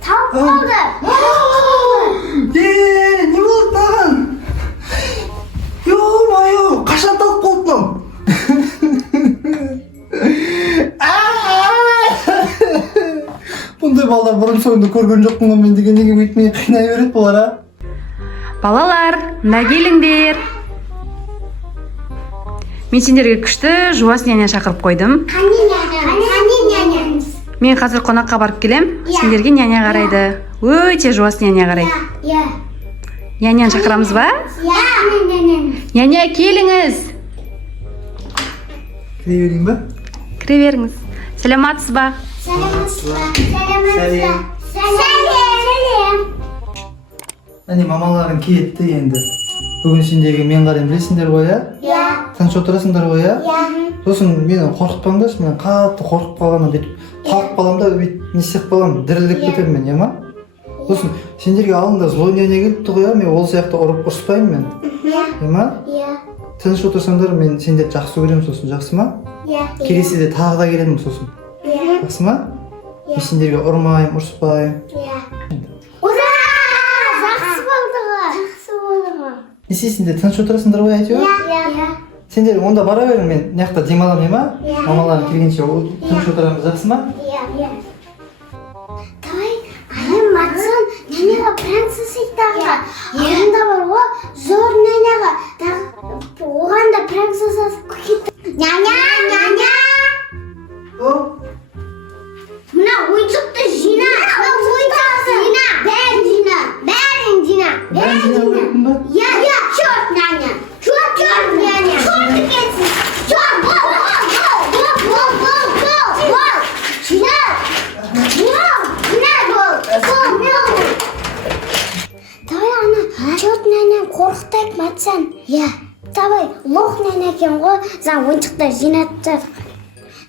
Tavuk kaldı. Ne oldu lan? Yo, kaçan tavuk buldum. Bunday ballar burun soyunda көрген жоқпын мен деген неге бүйтмей қинай береді бұлар а? Балалар, мына келіңдер. Мен сендерге күшті жуас няня шақырып қойдым. Қане нянямыз? Мен қазір қонаққа барып келем. Сендерге няня қарайды. Өте жуас няня қарайды. Няняны шақырамыз ба? Няня, келіңіз. Кіре берейін ба? Кіре беріңіз. Сәлематсыз ба? Сәлем. Әне мамаларың кетті енді. Бүгін сендерге мен қарайын білесіңдер ғой, Иә. Тыныш отырасыңдар ғой, Сосын мені қорқытпаңдаршы, мен қатты қорқып қалғаннан бүйтіп талып қалам да бүйтіп не істеп қалам, дірілдеп кетемін мен, ма? Сосын сендерге алдында злой няня келіпті ғой, мен ол сияқты ұрыспаймын мен. Ма? Тыныш отырсаңдар, мен сендерді жақсы көремін сосын, жақсы ма? Келесіде тағы да келемін сосын. Жақсы ма? Мен сендерге ұрмаймын, ұрыспаймын. Не істейсіңдер, тыныш отырасыңдар ғой әйтеуір? Сендер онда бара берің, мен мына демаламын, ма? Мамаларың келгенше тыныш отырамыз, жақсы ма? Давай, айым матсан няняға пранк жасайды тағы. Орында бар ғой, зор няняға. Оған да пранк жасасып кетті. Няня! Мына ойыншықты жина! Бәрін жина! Бәрін жинап ба? Черт, няня! Черт, няня! Черт кетсін! Черт, бол! Жина! Давай ана, черт няня қорқытайық матсан. Давай, лох няня екен ғой, заң ойыншықтар жинатып жатыр.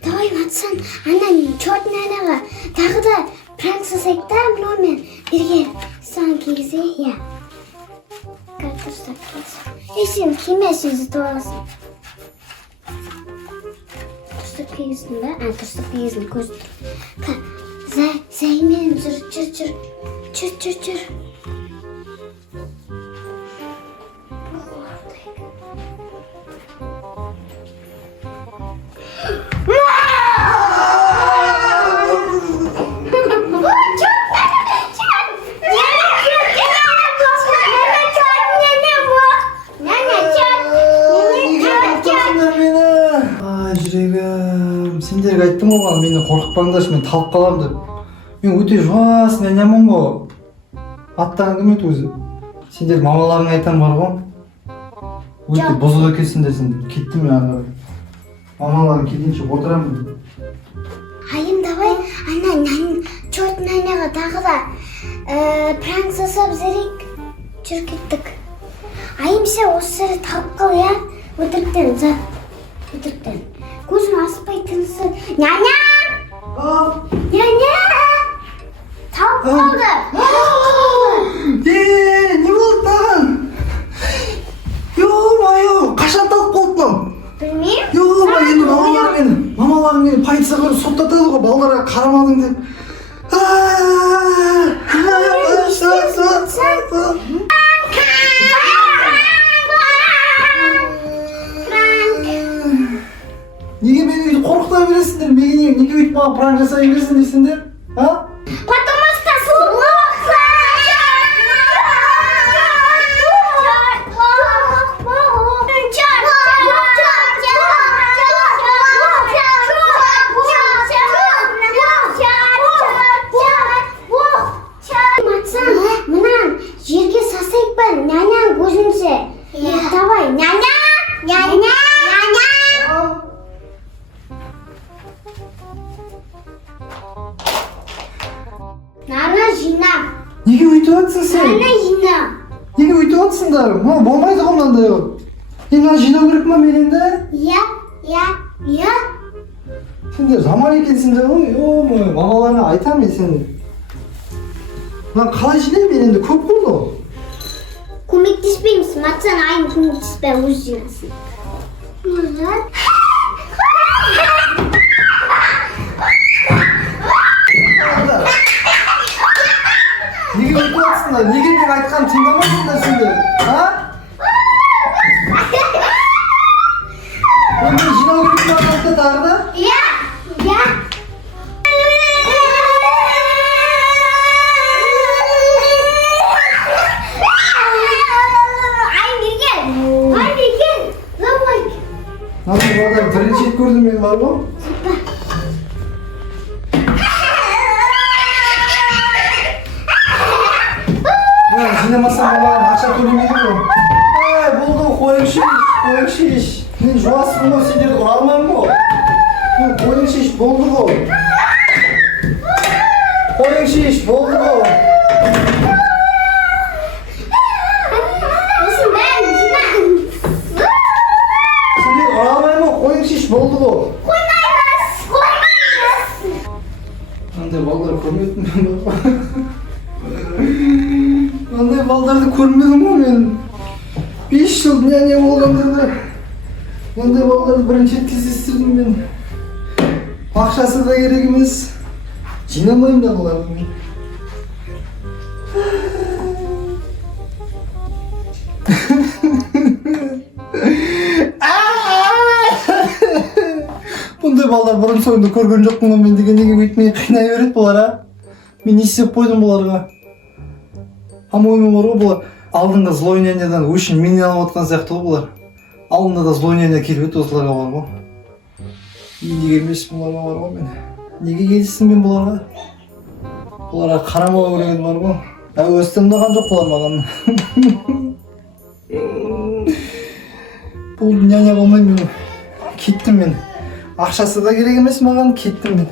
Давай матсан, ана черт няняға тағы да пранк жасайық та, мынаумен бірге саған кигізейік. Дұрыстап келсін. Сен кимесің, зытып аласың. Дұрыстап кигіздің ба? Дұрыстап кигіздің, көз тұр. Займен жүр. Жүрегім, сендерге айттым ғой маған, мені қорқытпаңдаршы, мен талып қалам деп. Мен өте жуас нянямын ғой. Аттарың кім еді өзі? Сендер мамаларың айтам бар ғой. Өте бұзық екенсіңдер сендер. Кеттім мен ары. Мамаларың келгенше отырамын. Айым, давай, ана черт няняға тағы да пранк жасап зерек жүр кеттік. Айым, сен осы сәрі талып қал, Өтіріктен. Көзін аспай тынысы. Няня! Талып қалды. Не болды таған? Ё-майо, қашан талып болдым? Білмеймін. Ё-майо, мамаларың мені полицияға соттатады ғой, балдарға қарамадың деп. Неге мені қорқыта бересіңдер? Неге бүйтіп маған пранк жасай бересіңдер сендер? Потому что слухай! Мынан жерге сасайық па, няняң көзінше. Давай, няня! Нана жина. Неге өйтіп атсың сен? Нана жина. Неге өйтіп атсыңдар? Болмайды ғой мынандай. Мына жинау керек ма мен енді? Иә. Сендер жаман екенсіңдер ғой. Ё-мой, мамаларыңа айтамын мен сен. Мына қалай жинаймын мен енді көп болды. Көмектеспейміз, матсан айым көмектеспей өз жинасын. Неге өйтіп жатсыңдар? Неге мен айтқанымды тыңдамайсыңдар сендер? А? Мен жинау керек айтты тағы да? Иә. Nasıl bu adam birinci ilk gördüm ben var mı? Ya жинамасам балаған ақша төлемейді ғой. Болды қойыңшы еш. Мен жуаспын ғой, сендерді ұра алмаймын ғой. Қойыңшы еш, болды ғой. Қойыңшы еш, болды ғой. Сендерді ұра алмаймын ғой, қойыңшы еш, болды ғой. Қандай балдар көрмедім мен. Қандай балдарды көрмедім ғой мен. 5 жыл няня болғандарды. Қандай балдарды бірінші рет кездестірдім мен. Ақшасы да керек емес. Жинамаймын да бұларды мен. Бұндай балдар бұрын соңды көрген жоқпын ғой мен деген, неге өйтмей қинай береді бұлар, а? Мен не істеп қойдым бұларға? По-моему бар ғой бұлар алдыңғы злой нянядан өшін менен алып отқан сияқты ғой бұлар. Алдында да злой няня келіп еді осыларға бар ғой. Неге емеспін бұларға бар ғой мен? Неге келістім мен бұларға? Бұларға қарамау керек еді бар ғой. Өзі тыңдаған жоқ бұлар маған. Бұл няня болмаймын мен. Кеттім мен. Ақшасы да керек емес маған, кеттім мен.